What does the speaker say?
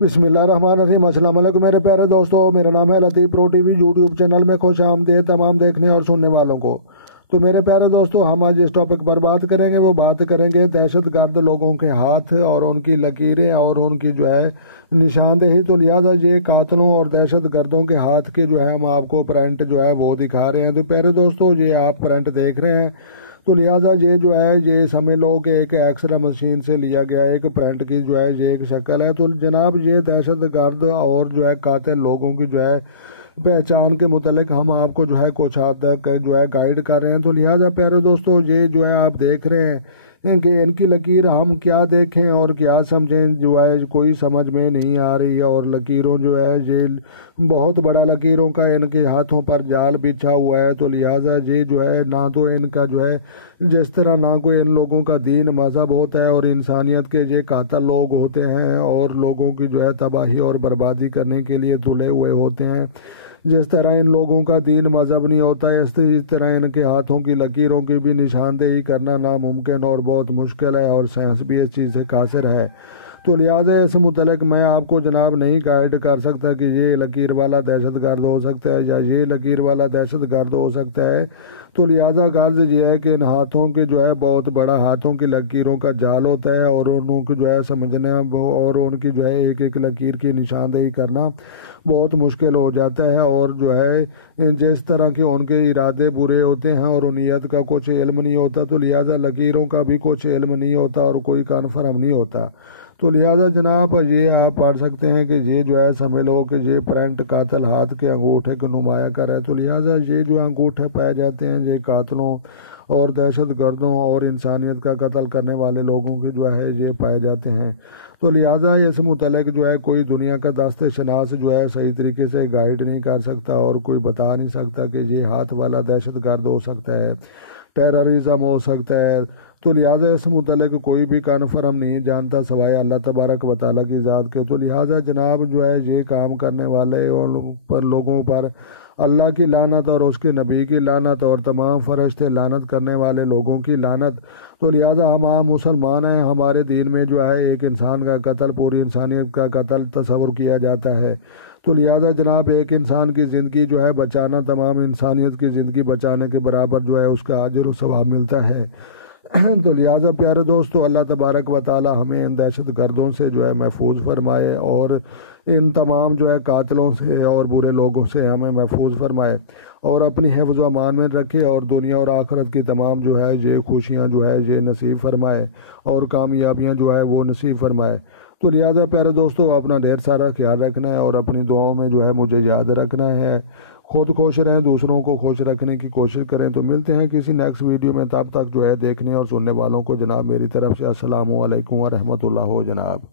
बिस्मिल्लाहिर्रहमानिर्रहीम। अस्सलाम वालेकुम मेरे प्यारे दोस्तों, मेरा नाम है लतीफ़ प्रो टीवी। यूट्यूब चैनल में खुश आमदीद तमाम देखने और सुनने वालों को। तो मेरे प्यारे दोस्तों, हम आज इस टॉपिक पर बात करेंगे। वो बात करेंगे दहशतगर्द लोगों के हाथ और उनकी लकीरें और उनकी जो है निशानदेही। तो लिहाजा ये कातलों और दहशतगर्दों के हाथ के जो है हम आपको प्रिंट जो है वो दिखा रहे हैं। तो प्यारे दोस्तों, ये आप प्रिंट देख रहे हैं। तो लिहाजा ये जो है ये समझ लो कि एक एक्सरे मशीन से लिया गया एक प्रिंट की जो है ये एक शक्ल है। तो जनाब, ये दहशतगर्द और जो है कातिल लोगों की जो है पहचान के मुतलिक हम आपको जो है कुछ हद तक जो है गाइड कर रहे हैं। तो लिहाजा प्यारे दोस्तों, ये जो है आप देख रहे हैं कि इनकी लकीर हम क्या देखें और क्या समझें जो है कोई समझ में नहीं आ रही है। और लकीरों जो है ये बहुत बड़ा लकीरों का इनके हाथों पर जाल बिछा हुआ है। तो लिहाजा ये जो है ना तो इनका जो है जिस तरह ना कोई इन लोगों का दीन मजहब होता है और इंसानियत के ये कातिल लोग होते हैं और लोगों की जो है तबाही और बर्बादी करने के लिए तुले हुए होते हैं। जिस तरह इन लोगों का दीन मजहब नहीं होता है, इस तरह इनके हाथों की लकीरों की भी निशानदेही करना नामुमकिन और बहुत मुश्किल है। और साइंस भी इस चीज़ से कासिर है। तो लिहाजा इस मुतलक मैं आपको जनाब नहीं गाइड कर सकता कि ये लकीर वाला दहशतगर्द हो सकता है या ये लकीर वाला दहशतगर्द हो सकता है। तो लिहाजा गर्ज ये है कि इन हाथों के जो है बहुत बड़ा हाथों की लकीरों का जाल होता है और उनको जो है समझना और उनकी जो है एक एक लकीर की निशानदेही करना बहुत मुश्किल हो जाता है। और जो है जिस तरह के उनके इरादे बुरे होते हैं और नीयत का कुछ इल्म नहीं होता, तो लिहाजा लकीरों का भी कुछ इल्म नहीं होता और कोई कन्फर्म नहीं होता। तो लिहाजा जनाब ये आप पढ़ सकते हैं कि ये जो है समझ लो कि ये प्रिंट कातिल हाथ के अंगूठे को नुमाया कर है। तो लिहाजा ये जो अंगूठे पाए जाते हैं ये कातिलों और दहशतगर्दों और इंसानियत का कत्ल करने वाले लोगों के जो है ये पाए जाते हैं। तो लिहाजा इस मुतलक जो है कोई दुनिया का दस्ते शनास जो है सही तरीके से गाइड नहीं कर सकता और कोई बता नहीं सकता कि ये हाथ वाला दहशतगर्द हो सकता है, टेररिज्म हो सकता है। तो लिहाजा इस मुतलक कोई भी कन्फर्म नहीं जानता सवाए अल्लाह तबारक व तआला की ज़ात के। तो लिहाजा जनाब जो है ये काम करने वाले और लोगों पर अल्लाह की लानत और उसके नबी की लानत और तमाम फरिश्ते लानत करने वाले लोगों की लानत। तो लिहाजा हम आम मुसलमान हैं, हमारे दीन में जो है एक इंसान का कत्ल पूरी इंसानियत का कत्ल तस्वुर किया जाता है। तो लिहाजा जनाब एक इंसान की ज़िंदगी जो है बचाना तमाम इंसानियत की ज़िंदगी बचाने के बराबर जो है उसका अजर व सवाब मिलता है। तो लिहाजा प्यारे दोस्तों, अल्लाह तबारक व ताला हमें इन दहशत गर्दों से जो है महफूज फरमाए और इन तमाम जो है कातिलों से और बुरे लोगों से हमें महफूज फरमाए और अपनी हिफ्ज़ व अमान में रखे और दुनिया और आखिरत की तमाम जो है ये खुशियाँ जो है ये नसीब फरमाए और कामयाबियाँ जो है वो नसीब फरमाए। तो लिहाजा प्यारे दोस्तों, अपना ढेर सारा ख्याल रखना है और अपनी दुआओं में जो है मुझे याद रखना है। खुद खुश रहें, दूसरों को खुश रखने की कोशिश करें। तो मिलते हैं किसी नेक्स्ट वीडियो में, तब तक जो है देखने और सुनने वालों को जनाब मेरी तरफ से अस्सलामु अलैकुम व रहमतुल्लाह हो जनाब।